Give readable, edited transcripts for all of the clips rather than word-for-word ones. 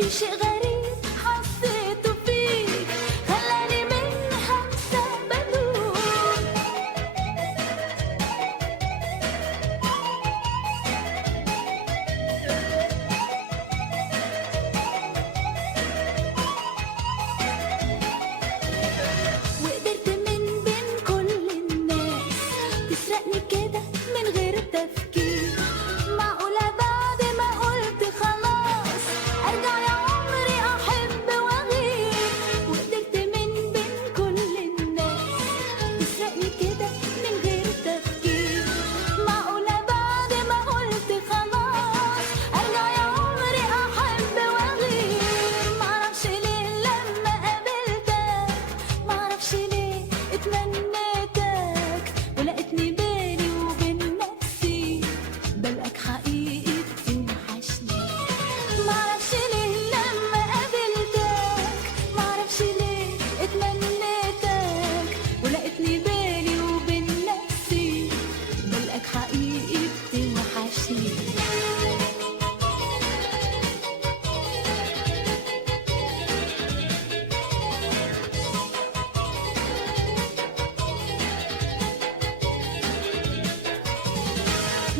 في شيء غريب حسيته فيك خلاني من همسة بدوب. وقدرت من بين كل الناس تسرقني كده من غير تفكير. معقولة بعد ما قلت خلاص أرجع يا عمري أحب وأغير. وقدرت من بين كل الناس تسرقني كده من غير تفكير. معقولة بعد ما قلت خلاص أرجع يا عمري أحب وأغير. معرفش ليه لما قابلتك، معرفش ليه اتمنيتك ولقيتني بيني وبين نفسي بلقاك حقيقي بتوحشني. معرفش ليه لما قابلتك، معرفش ليه اتمنيتك ولقيتني بيني وبين نفسي بلقاك حقيقي بتوحشني.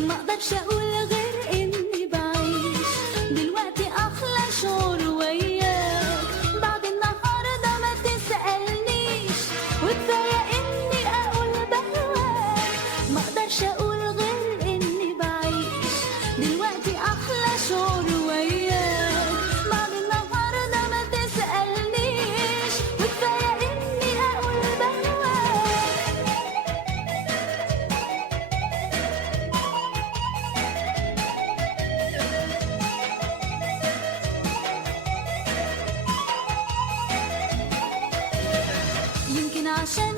ما اقدرش اقول غير اني بعيش دلوقتي احلى شعور وياك. بعد النهارده ما تسألنيش وكفاية اني اقول بهواك. ما اقدرش اقول غير اني بعيش دلوقتي احلى شعور وياك. بعد النهارده ما تسألنيش وكفاية اني اقول بهواك. يمكن عشان